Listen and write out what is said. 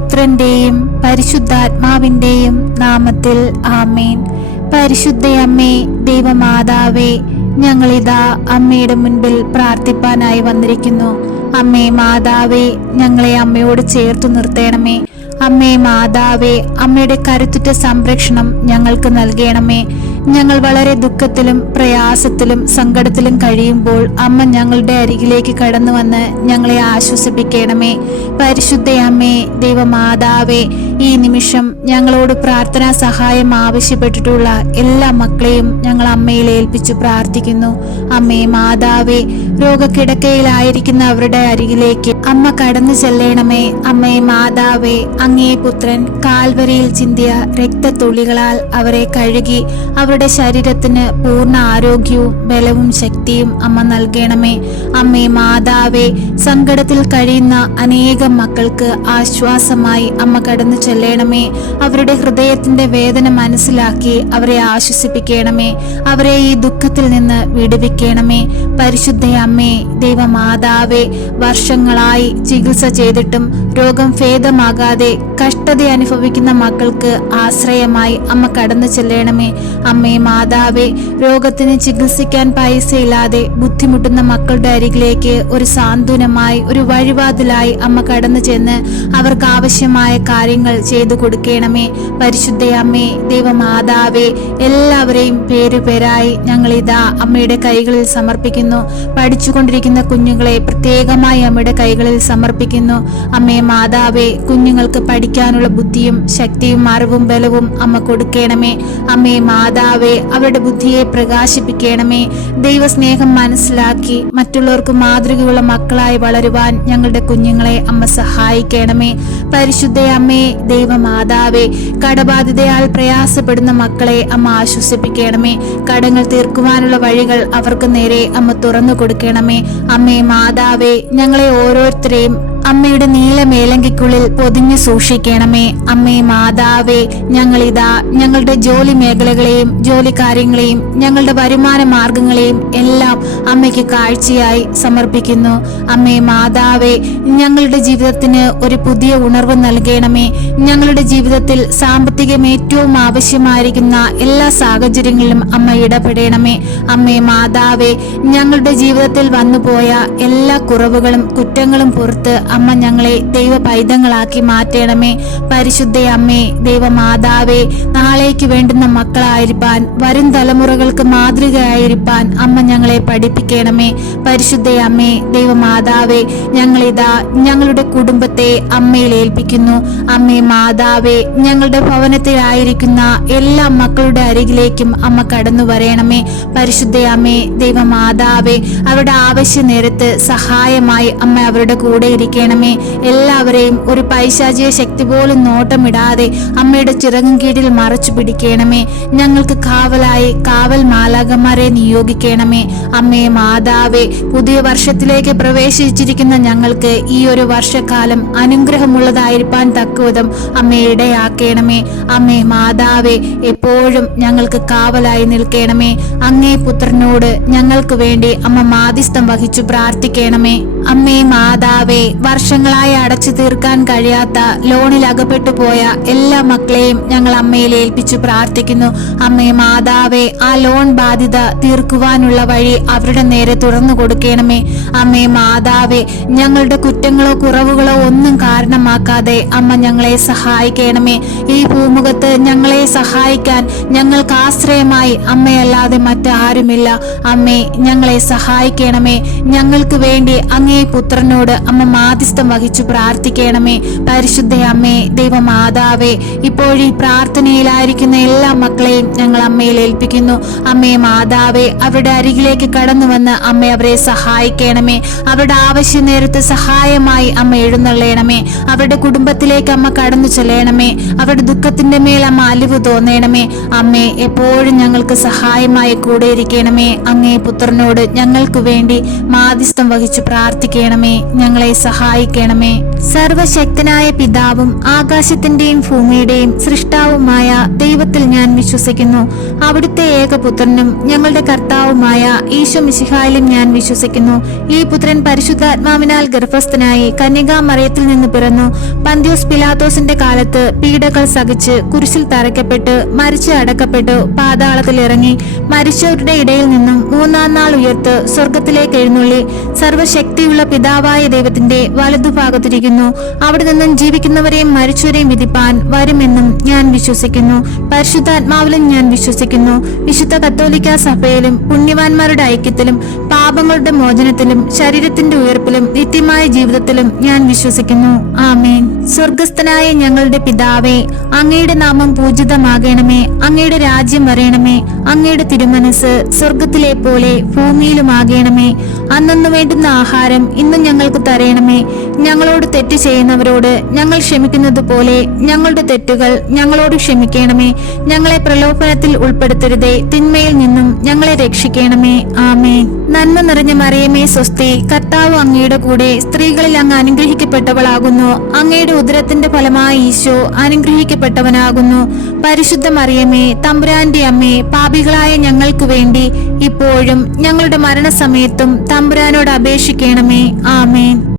പുത്രന്റെയും പരിശുദ്ധാത്മാവിന്റെയും നാമത്തിൽ ആമേൻ. പരിശുദ്ധയമ്മേ, ദൈവമാതാവേ, ഞങ്ങളിതാ അമ്മയുടെ മുൻപിൽ പ്രാർത്ഥിപ്പാനായി വന്നിരിക്കുന്നു. അമ്മേ മാതാവേ, ഞങ്ങളെ അമ്മയോട് ചേർത്തു നിർത്തേണമേ. അമ്മേ മാതാവേ, അമ്മയുടെ കരുത്തുറ്റ സംരക്ഷണം ഞങ്ങൾക്ക് നൽകണമേ. ഞങ്ങൾ വളരെ ദുഃഖത്തിലും പ്രയാസത്തിലും സങ്കടത്തിലും കഴിയുമ്പോൾ അമ്മ ഞങ്ങളുടെ അരികിലേക്ക് കടന്നു വന്ന് ഞങ്ങളെ ആശ്വസിപ്പിക്കണമേ. പരിശുദ്ധയമ്മേ, ദൈവമാതാവേ, ഈ നിമിഷം ഞങ്ങളോട് പ്രാർത്ഥനാ സഹായം ആവശ്യപ്പെട്ടിട്ടുള്ള എല്ലാ മക്കളെയും ഞങ്ങൾ അമ്മയിൽ ഏൽപ്പിച്ചു പ്രാർത്ഥിക്കുന്നു. അമ്മേ മാതാവേ, രോഗക്കിടക്കയിലായിരിക്കുന്ന അവരുടെ അരികിലേക്ക് അമ്മ കടന്നു ചെല്ലണമേ. അമ്മേ മാതാവേ, അങ്ങേ പുത്രൻ കാൽവരിയിൽ ചിന്തിയ രക്തത്തുള്ളികളാൽ അവരെ കഴുകി അവരുടെ ശരീരത്തിന് പൂർണ്ണ ആരോഗ്യവും ബലവും ശക്തിയും അമ്മ നൽകണമേ. അമ്മേ മാതാവേ, സങ്കടത്തിൽ കഴിയുന്ന അനേകം മക്കൾക്ക് ആശ്വാസമായി അമ്മ കടന്നു ചെല്ലണമേ. അവരുടെ ഹൃദയത്തിന്റെ വേദന മനസ്സിലാക്കി അവരെ ആശ്വസിപ്പിക്കണമേ. അവരെ ഈ ദുഃഖത്തിൽ നിന്ന് വിടുവിക്കണമേ. പരിശുദ്ധയമ്മേ, ദൈവമാതാവേ, വർഷങ്ങളായി ചികിത്സ ചെയ്തിട്ടും രോഗം ഭേദമാകാതെ കഷ്ടത അനുഭവിക്കുന്ന മക്കൾക്ക് ആശ്രയമായി അമ്മ കടന്നു ചെല്ലണമേ. അമ്മേ മാതാവേ, രോഗത്തിന് ചികിത്സിക്കാൻ പൈസയില്ലാതെ ബുദ്ധിമുട്ടുന്ന മക്കളുടെ അരികിലേക്ക് ഒരു സാന്ത്വനമായി, ഒരു വഴിവാതിലായി അമ്മ കടന്നു ചെന്ന് അവർക്ക് ആവശ്യമായ കാര്യങ്ങൾ ചെയ്തു കൊടുക്കണമേ. പരിശുദ്ധയമ്മേ, ദൈവമാതാവേ, എല്ലാവരെയും പേരുപേരായി ഞങ്ങളിതാ അമ്മയുടെ കൈകളിൽ സമർപ്പിക്കുന്നു. പഠിച്ചുകൊണ്ടിരിക്കുന്ന കുഞ്ഞുങ്ങളെ പ്രത്യേകമായി അമ്മയുടെ കൈകളിൽ സമർപ്പിക്കുന്നു. അമ്മേ മാതാവേ, കുഞ്ഞുങ്ങൾക്ക് പഠിക്കാനുള്ള ബുദ്ധിയും ശക്തിയും അറിവും ബലവും അമ്മ കൊടുക്കണമേ. അമ്മേ മാതാവേ, അവരുടെ ബുദ്ധിയെ പ്രകാശിപ്പിക്കണമേ. ദൈവസ്നേഹം മനസ്സിലാക്കി മറ്റുള്ളവർക്ക് മാതൃകയുള്ള മക്കളായി വളരുവാൻ ഞങ്ങളുടെ കുഞ്ഞുങ്ങളെ അമ്മ സഹായിക്കണമേ. പരിശുദ്ധയമ്മേ, ദൈവമാതാവേ, കടബാധിതയാൽ പ്രയാസപ്പെടുന്ന മക്കളെ അമ്മ ആശ്വസിപ്പിക്കണമേ. കടങ്ങൾ തീർക്കുവാനുള്ള വഴികൾ അവർക്ക് നേരെ അമ്മ തുറന്നു കൊടുക്കണമേ. അമ്മേ മാതാവേ, ഞങ്ങളെ ഓരോരുത്തരെയും അമ്മയുടെ നീലമേലങ്കിക്കുള്ളിൽ പൊതിഞ്ഞു സൂക്ഷിക്കണമേ. അമ്മേ മാതാവേ, ഞങ്ങളിതാ ഞങ്ങളുടെ ജോലി മേഖലകളെയും ജോലി കാര്യങ്ങളെയും ഞങ്ങളുടെ വരുമാന മാർഗങ്ങളെയും എല്ലാം അമ്മയ്ക്ക് കാഴ്ചയായി സമർപ്പിക്കുന്നു. അമ്മേ മാതാവേ, ഞങ്ങളുടെ ജീവിതത്തിന് ഒരു പുതിയ ഉണർവ് നൽകണമേ. ഞങ്ങളുടെ ജീവിതത്തിൽ സാമ്പത്തികം ഏറ്റവും ആവശ്യമായിരിക്കുന്ന എല്ലാ സാഹചര്യങ്ങളിലും അമ്മ ഇടപെടണമേ. അമ്മേ മാതാവേ, ഞങ്ങളുടെ ജീവിതത്തിൽ വന്നുപോയ എല്ലാ കുറവുകളും കുറ്റങ്ങളും പുറത്ത് അമ്മ ഞങ്ങളെ ദൈവ പൈതങ്ങളാക്കി മാറ്റണമേ. പരിശുദ്ധയമ്മേ, ദൈവമാതാവേ, നാളേക്ക് വേണ്ടുന്ന മക്കളായിരിക്കാൻ, വരും തലമുറകൾക്ക് മാതൃകയായിരിക്കാൻ അമ്മ ഞങ്ങളെ പഠിപ്പിക്കണമേ. പരിശുദ്ധയമ്മേ, ദൈവമാതാവേ, ഞങ്ങളിതാ ഞങ്ങളുടെ കുടുംബത്തെ അമ്മയിൽ ഏൽപ്പിക്കുന്നു. അമ്മേ മാതാവേ, ഞങ്ങളുടെ ഭവനത്തിലായിരിക്കുന്ന എല്ലാ മക്കളുടെ അരികിലേക്കും അമ്മ കടന്നു വരണമേ. പരിശുദ്ധയമ്മേ, ദൈവമാതാവേ, അവരുടെ ആവശ്യ നേരത്ത് സഹായമായി അമ്മ അവരുടെ കൂടെ ഇരിക്കണമേ. എല്ലാവരെയും ഒരു പൈശാചിക ശക്തി പോലും നോട്ടമിടാതെ അമ്മയുടെ ചിറകും കീഴിൽ മറച്ചു പിടിക്കണമേ. ഞങ്ങൾക്ക് കാവലായി കാവൽ മാലാഖമാരെ നിയോഗിക്കണമേ. അമ്മേ മാതാവേ, പുതിയ വർഷത്തിലേക്ക് പ്രവേശിച്ചിരിക്കുന്ന ഞങ്ങൾക്ക് ഈ ഒരു വർഷക്കാലം അനുഗ്രഹമുള്ളതായിരിക്കാൻ തക്കവിധം അമ്മയെ ഇടയാക്കണമേ. അമ്മേ മാതാവേ, എപ്പോഴും ഞങ്ങൾക്ക് കാവലായി നിൽക്കണമേ. അങ്ങേ പുത്രനോട് ഞങ്ങൾക്ക് വേണ്ടി അമ്മ മാധ്യസ്ഥം വഹിച്ചു പ്രാർത്ഥിക്കണമേ. അമ്മേ മാതാവേ, വർഷങ്ങളായി അടച്ചു തീർക്കാൻ കഴിയാത്ത ലോണിൽ അകപ്പെട്ടു പോയ എല്ലാ മക്കളെയും ഞങ്ങൾ അമ്മയിൽ ഏൽപ്പിച്ചു പ്രാർത്ഥിക്കുന്നു. അമ്മേ മാതാവേ, ആ ലോൺ ബാധ്യത തീർക്കുവാനുള്ള വഴി അവരുടെ നേരെ തുറന്നു കൊടുക്കണമേ. അമ്മേ മാതാവേ, ഞങ്ങളുടെ കുറ്റങ്ങളോ കുറവുകളോ ഒന്നും കാരണമാക്കാതെ അമ്മ ഞങ്ങളെ സഹായിക്കണമേ. ഈ ഭൂമുഖത്ത് ഞങ്ങളെ സഹായിക്കാൻ ഞങ്ങൾക്ക് ആശ്രയമായി അമ്മയല്ലാതെ മറ്റാരുമില്ല. അമ്മേ, ഞങ്ങളെ സഹായിക്കണമേ. ഞങ്ങൾക്ക് വേണ്ടി അങ്ങേ പുത്രനോട് അമ്മ മാധ്യസ്ഥം വഹിച്ചു പ്രാർത്ഥിക്കണമേ. പരിശുദ്ധയമ്മേ, ദൈവമാതാവേ, ഇപ്പോഴീ പ്രാർത്ഥനയിലായിരിക്കുന്ന എല്ലാ മക്കളെയും ഞങ്ങൾ അമ്മയിൽ ഏൽപ്പിക്കുന്നു. അമ്മേ മാതാവേ, അവരുടെ അരികിലേക്ക് കടന്നു വന്ന് അമ്മ അവരെ സഹായിക്കണമേ. അവരുടെ ആവശ്യ നേരത്ത് സഹായമായി അമ്മ എഴുന്നള്ളണമേ. അവരുടെ കുടുംബത്തിലേക്ക് അമ്മ കടന്നു ചെല്ലണമേ. അവരുടെ ദുഃഖത്തിന്റെ മേൽ അമ്മ അലിവ് തോന്നണമേ. അമ്മേ, എപ്പോഴും ഞങ്ങൾക്ക് സഹായമായി കൂടെ ഇരിക്കണമേ. അങ്ങേ പുത്രനോട് ഞങ്ങൾക്ക് വേണ്ടി മാധ്യസ്ഥം വഹിച്ചു പ്രാർത്ഥിക്കണമേ. ഞങ്ങളെ സഹായിക്കണമേ. സഹായിക്കണമേ. സർവശക്തനായ പിതാവും ആകാശത്തിന്റെയും ഭൂമിയുടെയും സൃഷ്ടാവുമായ ദൈവത്തിൽ ഞാൻ വിശ്വസിക്കുന്നു. അവിടുത്തെ ഏകപുത്രനും ഞങ്ങളുടെ കർത്താവുമായ ഈശോ മിശിഹായിലും ഞാൻ വിശ്വസിക്കുന്നു. ഈ പുത്രൻ പരിശുദ്ധാത്മാവിനാൽ ഗർഭസ്ഥനായി കന്യകാമറിയത്തിൽ നിന്ന് പിറന്നു. പന്ത്യോസ് പിലാത്തോസിന്റെ കാലത്ത് പീഡകൾ സഹിച്ച് കുരിശിൽ തറയ്ക്കപ്പെട്ട് മരിച്ച് അടക്കപ്പെട്ടു, പാതാളത്തിൽ ഇറങ്ങി, മരിച്ചവരുടെ ഇടയിൽ നിന്നും മൂന്നാം നാൾ ഉയർത്ത് സ്വർഗത്തിലേക്ക് എഴുന്നള്ളി, സർവശക്തിയുള്ള പിതാവായ ദൈവത്തിന്റെ വലതുഭാഗത്തിരിക്കുന്നു. അവിടെ നിന്നും ജീവിക്കുന്നവരെയും മരിച്ചവരെയും വിധിപ്പാൻ വരുമെന്നും ഞാൻ വിശ്വസിക്കുന്നു. പരിശുദ്ധാത്മാവിലും ഞാൻ വിശ്വസിക്കുന്നു. വിശുദ്ധ കത്തോലിക്കാ സഭയിലും പുണ്യവാന്മാരുടെ ഐക്യത്തിലും പാപങ്ങളുടെ മോചനത്തിലും ശരീരത്തിന്റെ ഉയർപ്പിലും നിത്യമായ ജീവിതത്തിലും ഞാൻ വിശ്വസിക്കുന്നു. ആമേൻ. സ്വർഗസ്ഥനായ ഞങ്ങളുടെ പിതാവേ, അങ്ങയുടെ നാമം പൂജിതമാകണമേ. അങ്ങയുടെ രാജ്യം വരയണമേ. അങ്ങയുടെ തിരുമനസ് സ്വർഗത്തിലെ പോലെ ഭൂമിയിലുമാകണമേ. അന്നന്നു വേണ്ടുന്ന ആഹാരം ഇന്ന് ഞങ്ങൾക്ക് തരയണമേ. ഞങ്ങളോട് തെറ്റ് ചെയ്യുന്നവരോട് ഞങ്ങൾ ക്ഷമിക്കുന്നത് പോലെ ഞങ്ങളുടെ തെറ്റുകൾ ഞങ്ങളോട് ക്ഷമിക്കണമേ. ഞങ്ങളെ പ്രലോഭനത്തിൽ ഉൾപ്പെടുത്തരുതേ, തിന്മയിൽ നിന്നും ഞങ്ങളെ രക്ഷിക്കണമേ. ആമേൻ. നന്മ നിറഞ്ഞ മറിയമേ സ്വസ്തി, കർത്താവ് അങ്ങയുടെ കൂടെ, സ്ത്രീകളിൽ അങ്ങ് അനുഗ്രഹിക്കപ്പെട്ടവളാകുന്നു. അങ്ങയുടെ ഉദരത്തിന്റെ ഫലമായ ഈശോ അനുഗ്രഹിക്കപ്പെട്ടവനാകുന്നു. പരിശുദ്ധ മറിയമേ, തമ്പുരാന്റെ അമ്മേ, പാപികളായ ഞങ്ങൾക്ക് വേണ്ടി ഇപ്പോഴും ഞങ്ങളുടെ മരണസമയത്തും തമ്പുരാനോട് അപേക്ഷിക്കണമേ. ആമേൻ.